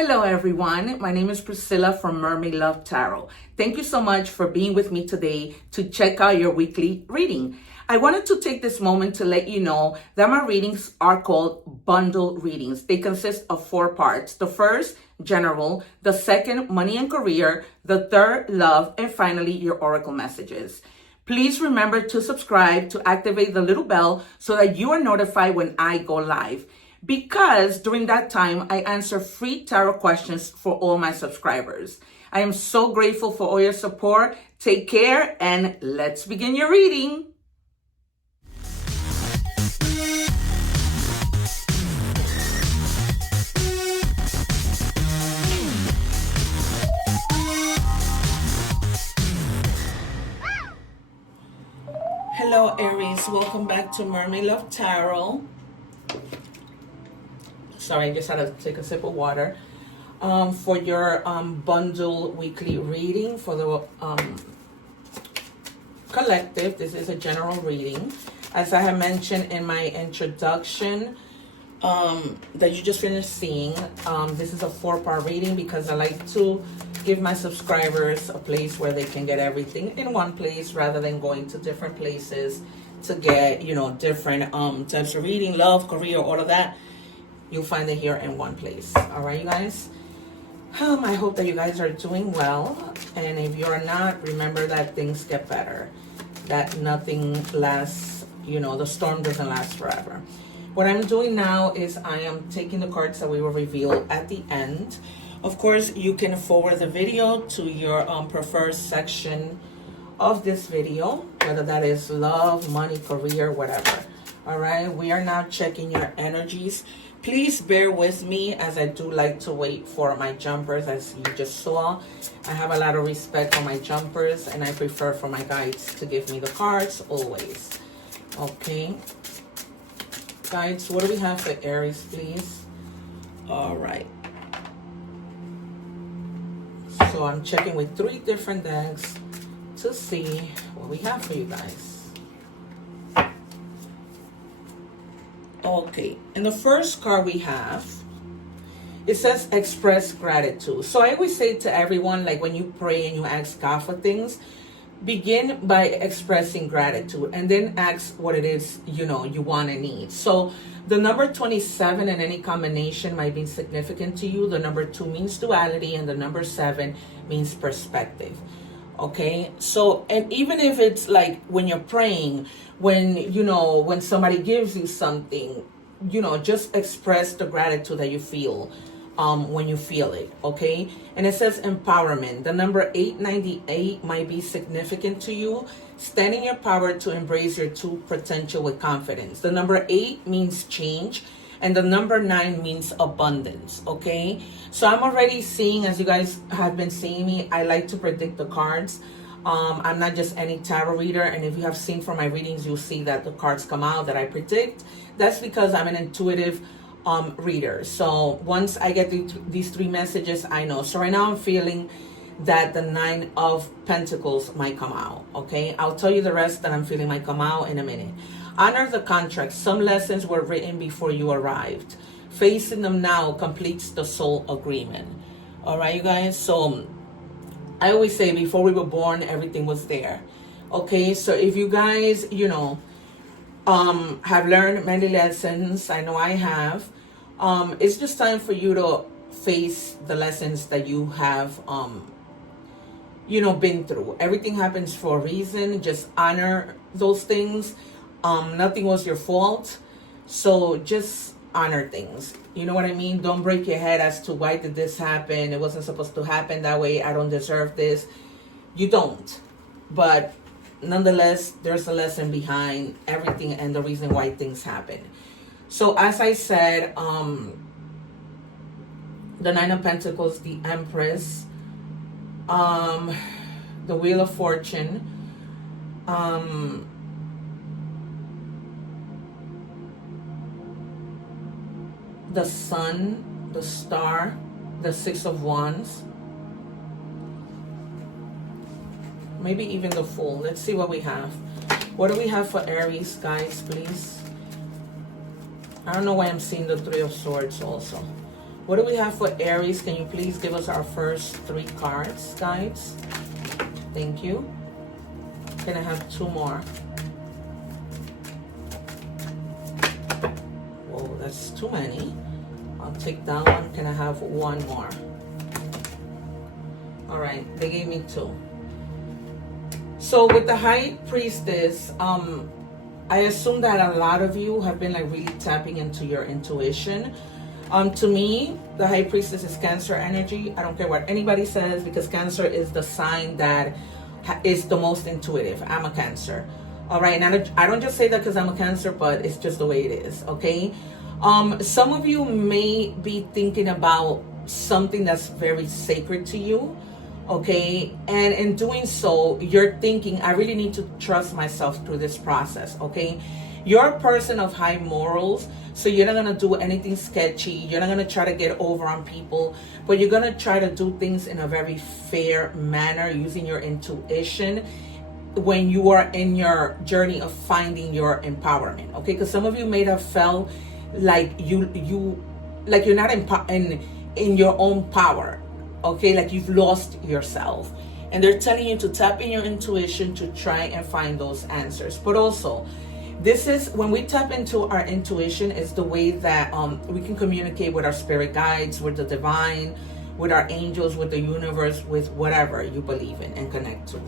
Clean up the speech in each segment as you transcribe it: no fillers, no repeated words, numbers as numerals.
Hello everyone, my name is Priscilla from Mermaid Love Tarot. Thank you so much for being with me today to check out your weekly reading. I wanted to take this moment to let you know that my readings are called bundle readings. They consist of 4 parts. The first, general. The second, money and career. The third, love. And finally, your oracle messages. Please remember to subscribe, to activate the little bell so that you are notified when I go live. Because during that time, I answer free tarot questions for all my subscribers. I am so grateful for all your support. Take care and let's begin your reading. Hello Aries, welcome back to Mermaid Love Tarot. Sorry, I just had to take a sip of water. For your bundle weekly reading for the collective. This is a general reading. As I have mentioned in my introduction that you just finished seeing, this is a 4-part reading because I like to give my subscribers a place where they can get everything in one place rather than going to different places to get, different types of reading, love, career, all of that. You'll find it here in one place. All right, you guys. I hope that you guys are doing well. And if you're not, remember that things get better. That nothing lasts, the storm doesn't last forever. What I'm doing now is I am taking the cards that we will reveal at the end. Of course, you can forward the video to your preferred section of this video, whether that is love, money, career, whatever. All right, we are now checking your energies. Please bear with me as I do like to wait for my jumpers. As you just saw, I have a lot of respect for my jumpers and I prefer for my guides to give me the cards always. Okay. Guides, what do we have for Aries, please? All right. So I'm checking with 3 different decks to see what we have for you guys. Okay, and the first card we have, it says express gratitude. So I always say to everyone, like when you pray and you ask God for things, begin by expressing gratitude and then ask what it is, you want and need. So the number 27 in any combination might be significant to you. The number 2 means duality and the number 7 means perspective. Okay, so, and even if it's like when you're praying, when somebody gives you something, just express the gratitude that you feel when you feel it. Okay, and it says empowerment. The number 898 might be significant to you. Stand in your power to embrace your true potential with confidence. The number 8 means change. And the number 9 means abundance, okay? So I'm already seeing, as you guys have been seeing me, I like to predict the cards. I'm not just any tarot reader. And if you have seen from my readings, you'll see that the cards come out that I predict. That's because I'm an intuitive reader. So once I get these 3 messages, I know. So right now I'm feeling that the 9 of Pentacles might come out, okay? I'll tell you the rest that I'm feeling might come out in a minute. Honor the contract. Some lessons were written before you arrived. Facing them now completes the soul agreement. All right, you guys? So I always say before we were born, everything was there. Okay, so if you guys, have learned many lessons, I know I have, it's just time for you to face the lessons that you have, been through. Everything happens for a reason. Just honor those things. Nothing was your fault, so just honor things. You know what I mean? Don't break your head as to why did this happen. It wasn't supposed to happen that way. I don't deserve this. You don't. But nonetheless, there's a lesson behind everything and the reason why things happen. So as I said, the 9 of Pentacles, the Empress, the Wheel of Fortune, the Sun, the Star, the 6 of Wands, maybe even the Fool. Let's see what we have. What do we have for Aries, guys, please? I don't know why I'm seeing the 3 of Swords also. What do we have for Aries? Can you please give us our first 3 cards, guys? Thank you. Can I have 2 more? Whoa, that's too many. I'll take that one. Can I have 1 more? All right, they gave me 2. So with the High Priestess, I assume that a lot of you have been like really tapping into your intuition. To me, the High Priestess is Cancer energy. I don't care what anybody says, because Cancer is the sign that is the most intuitive. I'm a Cancer. All right, and I don't just say that because I'm a Cancer, but it's just the way it is, okay? Some of you may be thinking about something that's very sacred to you, okay? And in doing so, you're thinking, I really need to trust myself through this process, okay? You're a person of high morals, so you're not going to do anything sketchy. You're not going to try to get over on people, but you're going to try to do things in a very fair manner using your intuition when you are in your journey of finding your empowerment, okay? Because some of you may have felt like you're not in your own power, okay? Like you've lost yourself, and they're telling you to tap in your intuition to try and find those answers. But also, this is when we tap into our intuition, is the way that we can communicate with our spirit guides, with the divine, with our angels, with the universe, with whatever you believe in and connect to.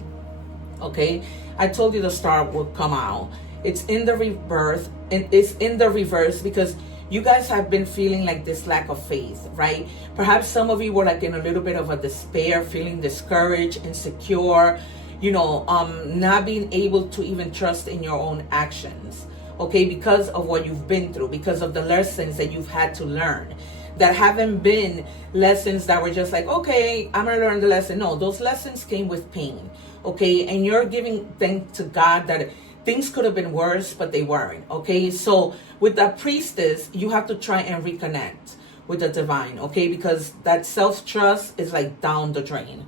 Okay, I told you the star would come out. It's in the rebirth, and it's in the reverse because you guys have been feeling like this lack of faith, right? Perhaps some of you were like in a little bit of a despair, feeling discouraged, insecure, you know, not being able to even trust in your own actions, okay, because of what you've been through, because of the lessons that you've had to learn, that haven't been lessons that were just like, okay, I'm gonna learn the lesson. No, those lessons came with pain, okay, and you're giving thanks to God that things could have been worse, but they weren't, okay? So with that Priestess, you have to try and reconnect with the divine, okay, because that self-trust is like down the drain.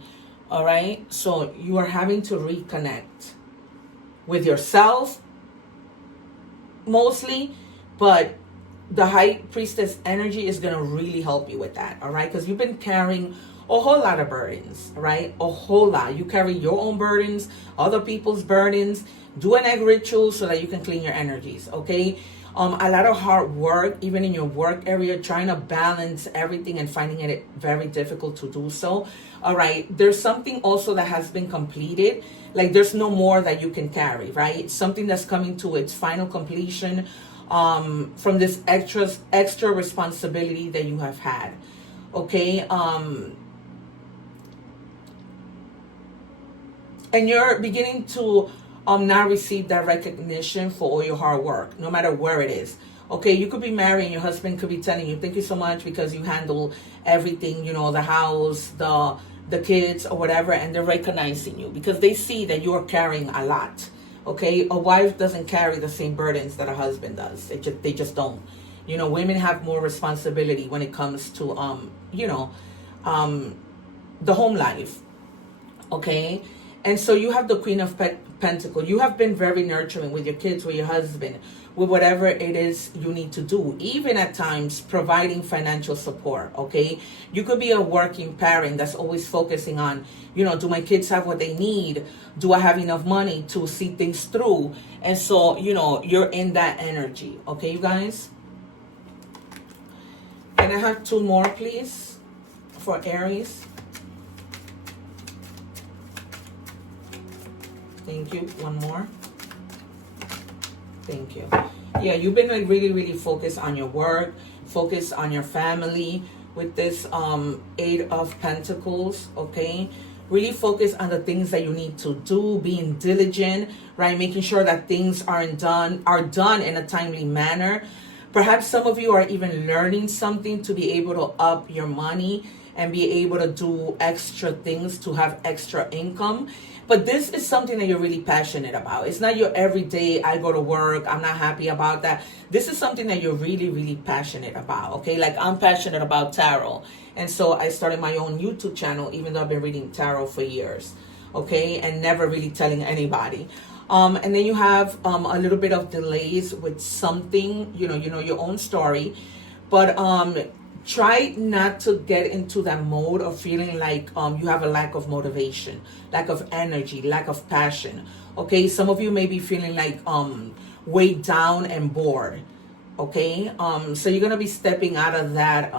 All right, so you are having to reconnect with yourself mostly, but the High Priestess energy is going to really help you with that. All right, because you've been carrying a whole lot of burdens, right? A whole lot. You carry your own burdens, other people's burdens. Do an egg ritual so that you can clean your energies, okay? A lot of hard work, even in your work area, trying to balance everything and finding it very difficult to do so. All right, there's something also that has been completed. Like there's no more that you can carry, right? Something that's coming to its final completion from this extra responsibility that you have had, okay? And you're beginning to now receive that recognition for all your hard work, no matter where it is. Okay, you could be married and your husband could be telling you, thank you so much because you handle everything, you know, the house, the kids or whatever, and they're recognizing you because they see that you're carrying a lot. Okay, a wife doesn't carry the same burdens that a husband does. They just don't. You know, women have more responsibility when it comes to, the home life. Okay, and so you have the Queen of Pentacles. You have been very nurturing with your kids, with your husband, with whatever it is you need to do, even at times providing financial support, okay? You could be a working parent that's always focusing on, you know, do my kids have what they need? Do I have enough money to see things through? And so, you know, you're in that energy, okay, you guys? Can I have 2 more, please, for Aries? Thank you. 1 more. Thank you. Yeah, you've been like really focused on your work, focused on your family with this 8 of Pentacles, okay? Really focus on the things that you need to do, being diligent, right? Making sure that things are done in a timely manner. Perhaps some of you are even learning something to be able to up your money and be able to do extra things to have extra income. But this is something that you're really passionate about. It's not your everyday, I go to work, I'm not happy about that. This is something that you're really passionate about, okay? Like I'm passionate about tarot. And so I started my own YouTube channel, even though I've been reading tarot for years, okay? And never really telling anybody. And then you have a little bit of delays with something, you know your own story. But try not to get into that mode of feeling like you have a lack of motivation, lack of energy, lack of passion. Okay, some of you may be feeling like weighed down and bored. Okay, so you're gonna be stepping out of that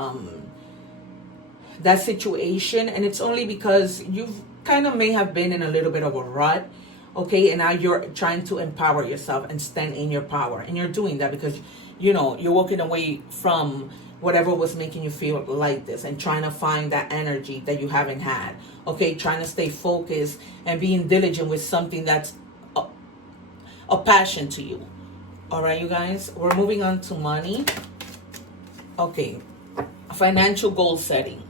that situation, and it's only because you've kind of may have been in a little bit of a rut. Okay, and now you're trying to empower yourself and stand in your power, and you're doing that because you know you're walking away from whatever was making you feel like this and trying to find that energy that you haven't had. Okay, trying to stay focused and being diligent with something that's a passion to you. All right, you guys, we're moving on to money. Okay, financial goal setting.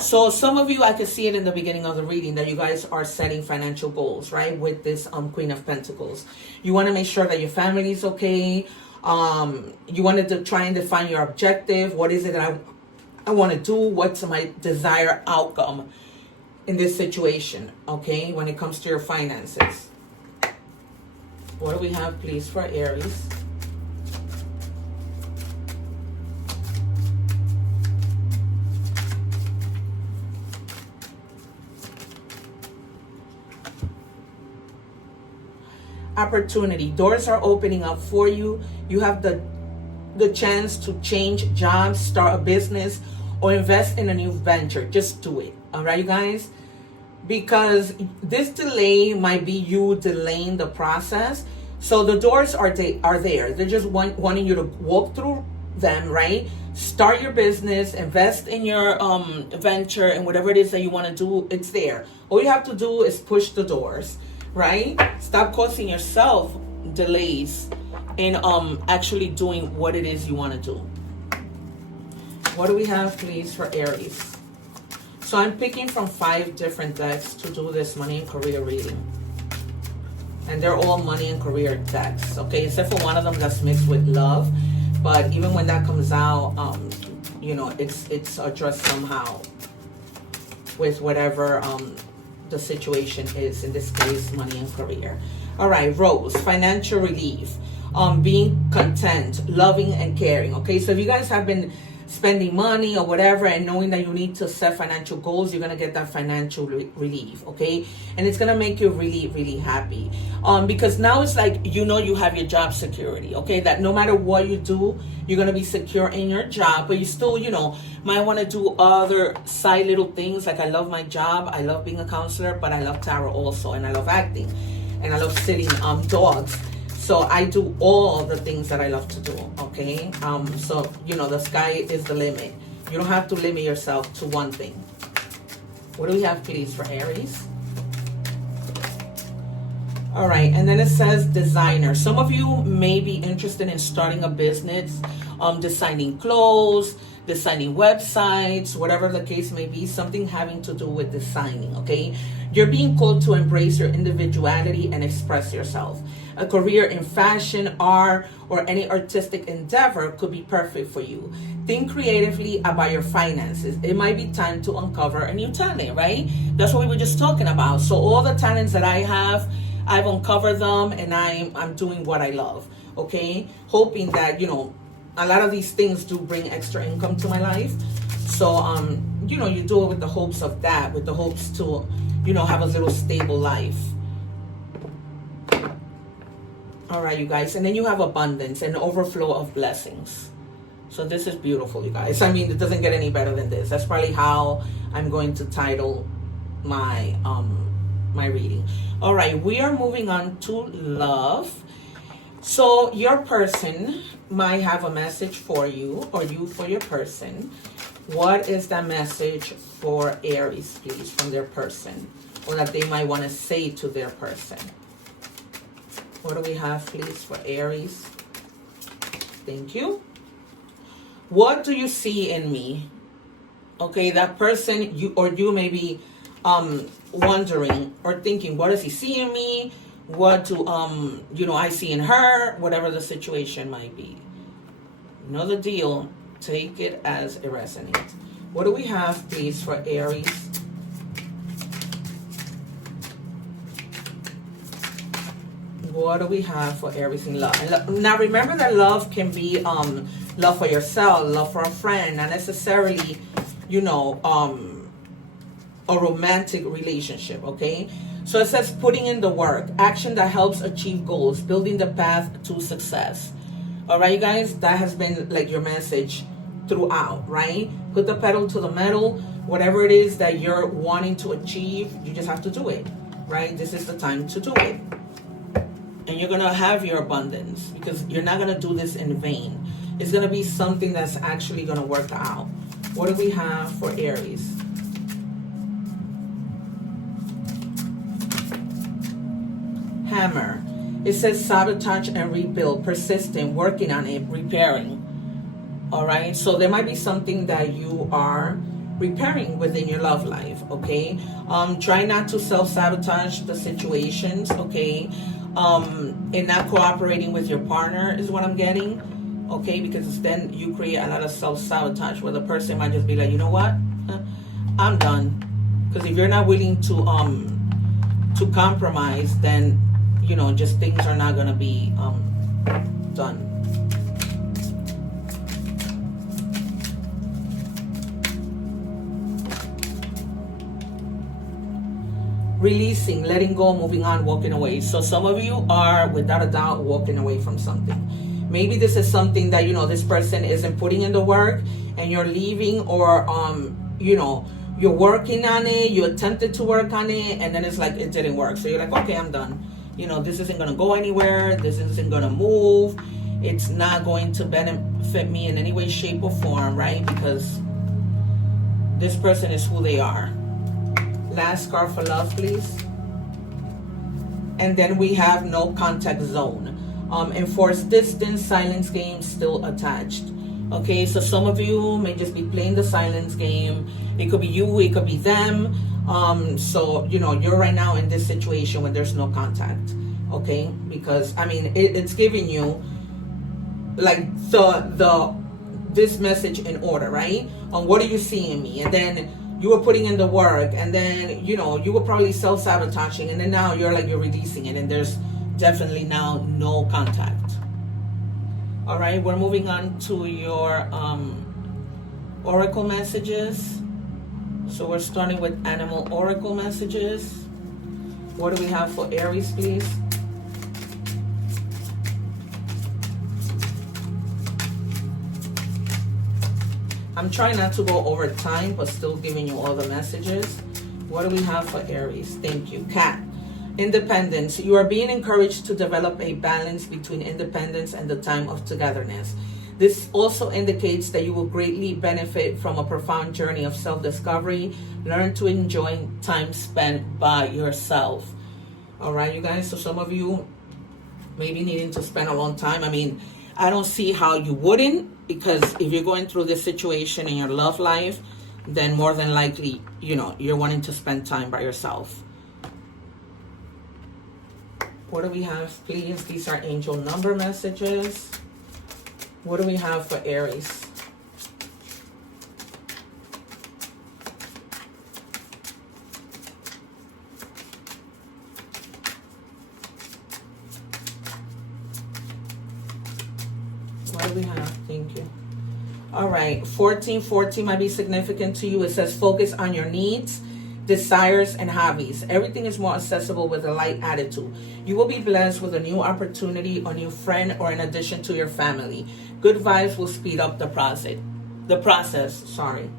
So some of you, I can see it in the beginning of the reading that you guys are setting financial goals, right? With this Queen of Pentacles. You want to make sure that your family is okay. You wanted to try and define your objective. What is it that I want to do? What's my desired outcome in this situation? Okay, when it comes to your finances. What do we have, please, for Aries? Opportunity. Doors are opening up for you. You have the chance to change jobs, start a business, or invest in a new venture. Just do it. All right, you guys? Because this delay might be you delaying the process. So the doors are there. They're just wanting you to walk through them, right? Start your business, invest in your venture, and whatever it is that you want to do, it's there. All you have to do is push the doors, right? Stop causing yourself delays in actually doing what it is you want to do. What do we have, please, for Aries? So I'm picking from 5 different decks to do this money and career reading. And they're all money and career decks, okay? Except for one of them that's mixed with love. But even when that comes out, you know, it's addressed somehow with whatever the situation is. In this case, money and career. All right, Rose, financial relief. Being content, loving and caring, okay? So if you guys have been spending money or whatever and knowing that you need to set financial goals, you're going to get that financial relief, okay? And it's going to make you really, really happy. Because now it's like, you know, you have your job security, okay? That no matter what you do, you're going to be secure in your job, but you still, you know, might want to do other side little things. Like I love my job. I love being a counselor, but I love tarot also. And I love acting. And I love sitting dogs. So I do all the things that I love to do, okay? So, you know, the sky is the limit. You don't have to limit yourself to one thing. What do we have, please, for Aries? All right, and then it says designer. Some of you may be interested in starting a business, designing clothes, designing websites, whatever the case may be, something having to do with designing, okay? You're being called to embrace your individuality and express yourself. A career in fashion, art, or any artistic endeavor could be perfect for you. Think creatively about your finances. It might be time to uncover a new talent, right? That's what we were just talking about. So all the talents that I have, I've uncovered them, and I'm doing what I love, okay? Hoping that, you know, a lot of these things do bring extra income to my life. So, you know, you do it with the hopes of that, with the hopes to, you know, have a little stable life. All right, you guys. And then you have abundance and overflow of blessings. So this is beautiful, you guys. I mean, it doesn't get any better than this. That's probably how I'm going to title my my reading. All right, we are moving on to love. So your person might have a message for you, or you for your person. What is that message for Aries, please, from their person, or that they might want to say to their person? What do we have, please, for Aries? Thank you. What do you see in me? Okay, that person, you may be wondering or thinking, what does he see in me? What do you know, I see in her? Whatever the situation might be. You know the deal. Take it as it resonates. What do we have, please, for Aries? What do we have for Aries in love? Now remember that love can be love for yourself, love for a friend, not necessarily, you know, a romantic relationship, okay? So it says putting in the work, action that helps achieve goals, building the path to success. All right, you guys, that has been like your message throughout, right? Put the pedal to the metal. Whatever it is that you're wanting to achieve, you just have to do it, right? This is the time to do it. And you're going to have your abundance because you're not going to do this in vain. It's going to be something that's actually going to work out. What do we have for Aries? Hammer. It says sabotage and rebuild, persistent, working on it, repairing. All right, so there might be something that you are repairing within your love life, okay? Try not to self-sabotage the situations, okay? And not cooperating with your partner is what I'm getting, okay? Because then you create a lot of self-sabotage where the person might just be like, you know what? I'm done. Because if you're not willing to compromise, then, you know, just things are not going to be done. Releasing, letting go, moving on, walking away. So some of you are, without a doubt, walking away from something. Maybe this is something that, you know, this person isn't putting in the work and you're leaving, or, you know, you're working on it, you attempted to work on it, and then it's like it didn't work. So you're like, okay, I'm done. You know, this isn't going to go anywhere. This isn't going to move. It's not going to benefit me in any way, shape, or form, right? Because this person is who they are. Last card for love, please. And then we have no contact zone. Enforced distance, silence game still attached. Okay, so some of you may just be playing the silence game. It could be you, it could be them. So, you know, you're right now in this situation when there's no contact. Okay, because, I mean, it's giving you like this message in order, right? What are you seeing me? And then you were putting in the work, and then, you know, you were probably self-sabotaging, and then now you're releasing it, and there's definitely now no contact. All right, we're moving on to your oracle messages. So we're starting with animal oracle messages. What do we have for Aries, please? I'm trying not to go over time, but still giving you all the messages. What do we have for Aries? Thank you. Cat. Independence. You are being encouraged to develop a balance between independence and the time of togetherness. This also indicates that you will greatly benefit from a profound journey of self-discovery. Learn to enjoy time spent by yourself. All right, you guys. So some of you may be needing to spend a long time. I mean, I don't see how you wouldn't, because if you're going through this situation in your love life, then more than likely, you know, you're wanting to spend time by yourself. What do we have, please? These are angel number messages. What do we have for Aries? What do we have? Thank you. All right, 1414 might be significant to you. It says focus on your needs, desires, and hobbies. Everything is more accessible with a light attitude. You will be blessed with a new opportunity, a new friend, or in addition to your family. Good vibes will speed up the process. Sorry.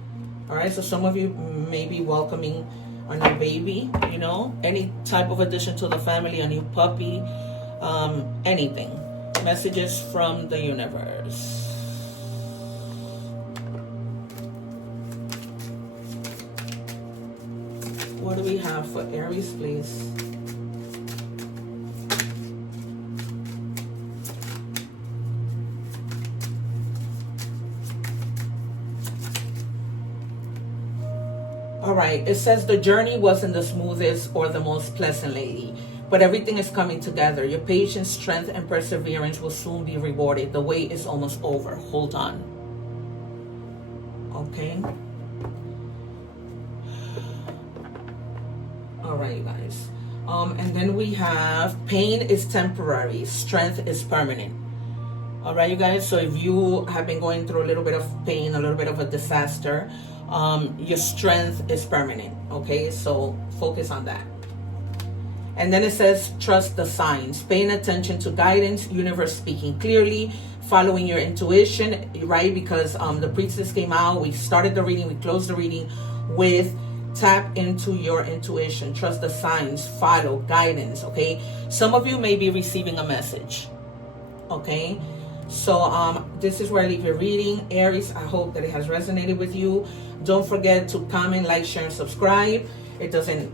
All right, so some of you may be welcoming a new baby, you know, any type of addition to the family, a new puppy, anything. Messages from the universe. What do we have for Aries, please? All right, it says the journey wasn't the smoothest or the most pleasant lately, but everything is coming together. Your patience, strength, and perseverance will soon be rewarded. The wait is almost over. Hold on. Okay. All right, you guys. And then we have pain is temporary, strength is permanent. All right, you guys. So if you have been going through a little bit of pain, a little bit of a disaster, your strength is permanent. Okay, so focus on that. And then it says, trust the signs, paying attention to guidance, universe speaking clearly, following your intuition, right? Because the priestess came out, we started the reading, we closed the reading with tap into your intuition, trust the signs, follow guidance, okay? Some of you may be receiving a message, okay? So this is where I leave your reading. Aries, I hope that it has resonated with you. Don't forget to comment, like, share, and subscribe. It doesn't,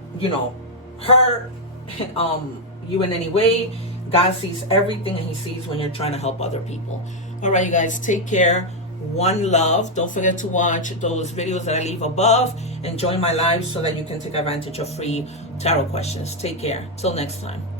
hurt you in any way. God sees everything, and he sees when you're trying to help other people. All right, you guys, take care. One love. Don't forget to watch those videos that I leave above and join my live so that you can take advantage of free tarot questions. Take care. Till next time.